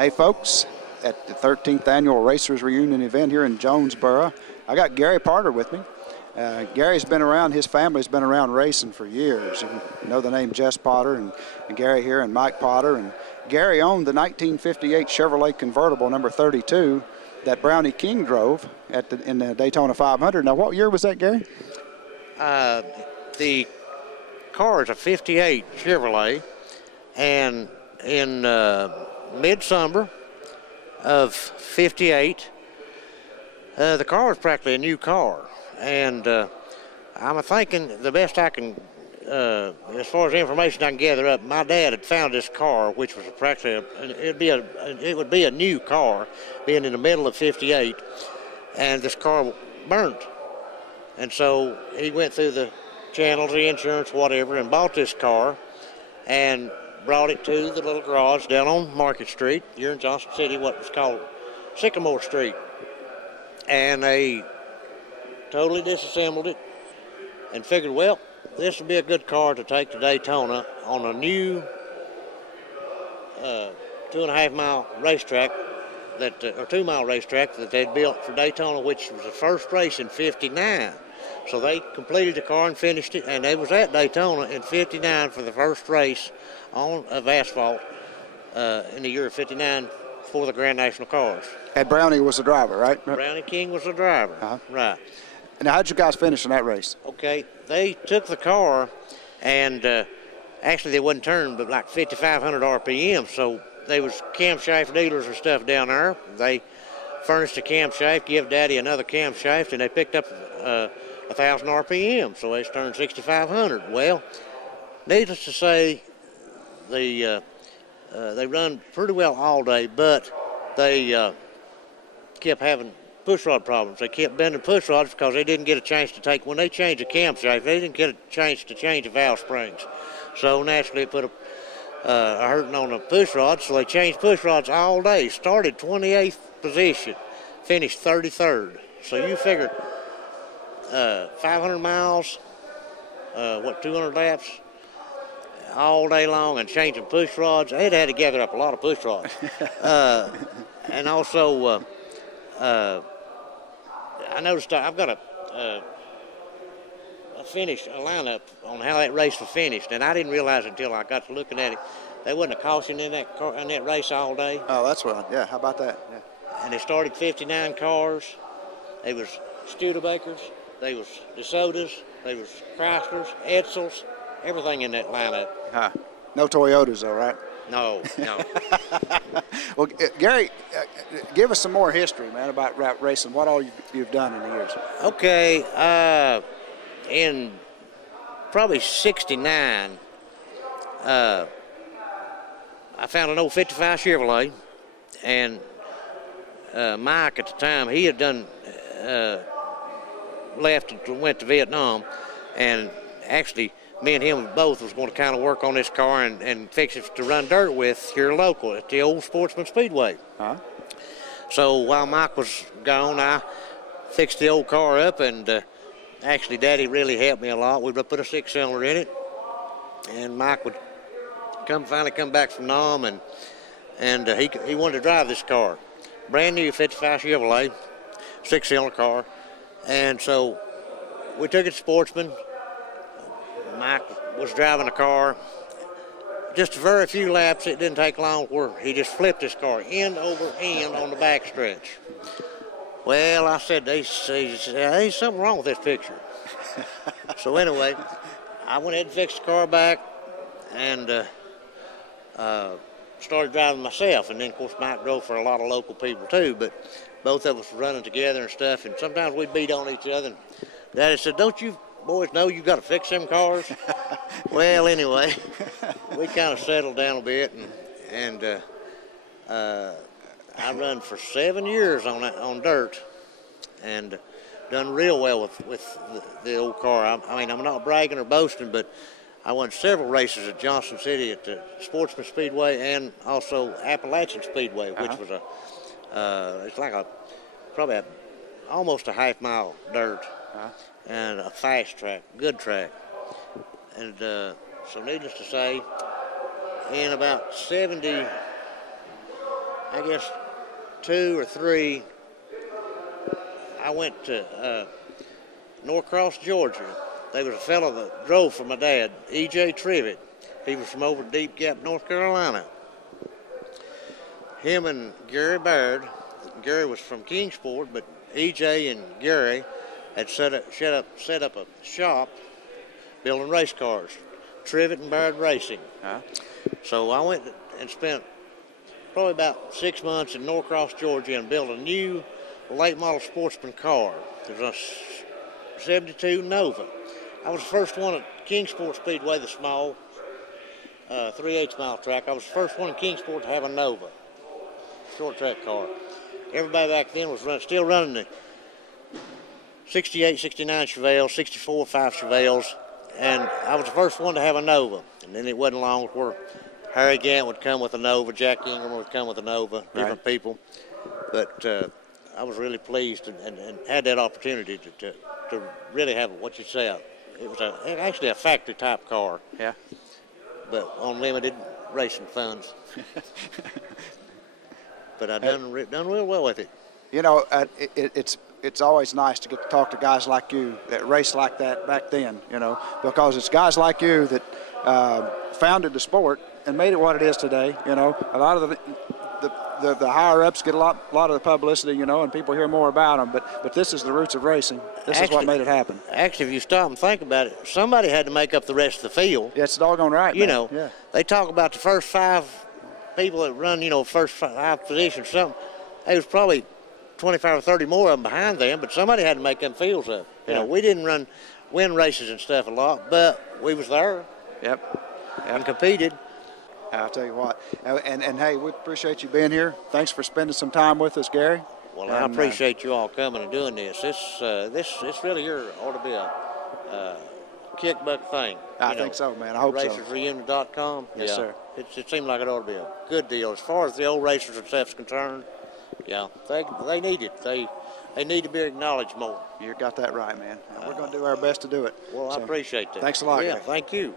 Hey folks, at the 13th annual Racers Reunion event here in Jonesboro, I got Gary Potter with me. Gary's been around, his family's been around racing for years. You know the name Jess Potter and Gary here and Mike Potter. And Gary owned the 1958 Chevrolet convertible number 32 that Brownie King drove in the Daytona 500. Now, what year was that, Gary? The car is a 58 Chevrolet, and in midsummer of 58, the car was practically a new car. And I'm thinking the best I can, as far as information I can gather up, my dad had found this car, which was practically it would be a new car, being in the middle of 58, and this car burnt. And so he went through the channels, the insurance, whatever, and bought this car and brought it to the little garage down on Market Street here in Johnson City, what was called Sycamore Street. And they totally disassembled it and figured, well, this would be a good car to take to Daytona on a new 2.5 mile racetrack or 2 mile racetrack that they'd built for Daytona, which was the first race in 59. So they completed the car and finished it, and they was at Daytona in 59 for the first race of asphalt in the year of 59 for the Grand National cars. And Brownie was the driver, right? Brownie King was the driver, right. Now, how'd you guys finish in that race? Okay, they took the car, and actually they wouldn't turn but like 5,500 RPM, so they was camshaft dealers and stuff down there. They furnished a camshaft, give Daddy another camshaft, and they picked up 1,000 RPM, so they turned 6,500. Well, needless to say, they run pretty well all day, but they kept having pushrod problems. They kept bending pushrods because they didn't get a chance to when they changed the camshaft, they didn't get a chance to change the valve springs. So naturally it put a hurting on the pushrod, so they changed pushrods all day. Started 28th position, finished 33rd. So you figured 500 miles, 200 laps all day long and changing pushrods. They'd had to gather up a lot of pushrods. And also, I noticed I've got a lineup on how that race was finished, and I didn't realize until I got to looking at it, there wasn't a caution in that race all day. Oh, that's right. Yeah, how about that? Yeah. And they started 59 cars. They was Studebakers, they was DeSotas, they was Chryslers, Edsels, everything in that lineup. No Toyotas, though, right? No. Well, Gary, give us some more history, man, about racing. What all you've done in the years. Okay, in probably 69, I found an old 55 Chevrolet, and Mike at the time, he had done left and went to Vietnam, and actually me and him both was going to kind of work on this car and fix it to run dirt with here local at the old Sportsman Speedway. So while Mike was gone, I fixed the old car up, and actually Daddy really helped me a lot. We put a 6-cylinder in it, and Mike would finally come back from Nam, and he wanted to drive this car. Brand new 55 Chevrolet, 6-cylinder car. And so we took it to Sportsman. Mike was driving the car. Just a very few laps, it didn't take long where he just flipped his car end over end on the backstretch. Well, I said, there's something wrong with this picture. So anyway, I went ahead and fixed the car back and started driving myself. And then, of course, Mike drove for a lot of local people too, but both of us were running together and stuff, and sometimes we'd beat on each other. And Daddy said, don't you boys know you got to fix them cars? Well, anyway, we kind of settled down a bit, and I run for 7 years on dirt, and done real well with the old car. I mean, I'm not bragging or boasting, but I won several races at Johnson City at the Sportsman Speedway and also Appalachian Speedway, which was it's like probably almost a half-mile dirt. And a fast track, good track. And so needless to say, in about 70, I I guess, 2 or 3, I went to Norcross, Georgia. There was a fellow that drove for my dad, E.J. Trivet. He was from over Deep Gap, North Carolina. Him and Gary Baird. Gary was from Kingsport, but E.J. and Gary had set up a shop building race cars, Trivet and Baird Racing. So I went and spent probably about 6 months in Norcross, Georgia, and built a new late model sportsman car. It was a 72 Nova. I was the first one at Kingsport Speedway, the small 3/8 mile track. I was the first one in Kingsport to have a Nova, short track car. Everybody back then was still running the 68, 69 Chevelle, 64, 5 Chevelles, and I was the first one to have a Nova. And then it wasn't long where Harry Gant would come with a Nova, Jack Ingram would come with a Nova, different people. But I was really pleased and had that opportunity to really have what you say. It was actually a factory type car. Yeah. But on limited racing funds. But I done real well with it. You know, it's always nice to get to talk to guys like you that raced like that back then, you know, because it's guys like you that founded the sport and made it what it is today. You know, a lot of the higher ups get a lot of the publicity, you know, and people hear more about them. But this is the roots of racing. This is what made it happen. Actually, if you stop and think about it, somebody had to make up the rest of the field. Yeah, it's doggone right. You man. know, yeah. They talk about the first 5 people that run, you know, first 5 positions. There was probably 25 or 30 more of them behind them, but somebody had to make them fields up. You know, we didn't win races and stuff a lot, but we was there. Yep. And competed. I'll tell you what. And hey, we appreciate you being here. Thanks for spending some time with us, Gary. Well, I appreciate you all coming and doing this. This really ought to be a kickbutt thing. I think so, man. I hope so. RacersReunion.com. Yes, sir. It seemed like it ought to be a good deal. As far as the old racers and stuff's concerned, yeah, they need it. They need to be acknowledged more. You got that right, man. We're going to do our best to do it. Well, I appreciate that. Thanks a lot, Yeah, Gary. thank you.